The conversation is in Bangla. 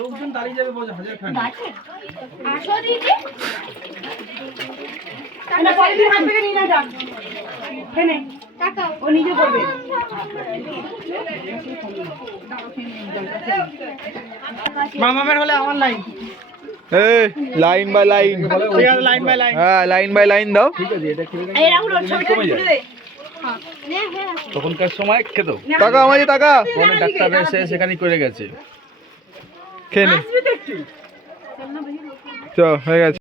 লোকজন দাঁড়িয়ে যাবে হাজার খান মামামের হলে আমার line line by line, line by line, হ্যাঁ লাইন বাই লাইন দাও। ঠিক আছে, এটা তখনকার সময় খেতো টাকা আমাদের টাকা ডাক্তার এসে সেখানেই করে গেছে। খেয়ে নে, চ হয়ে গেছে।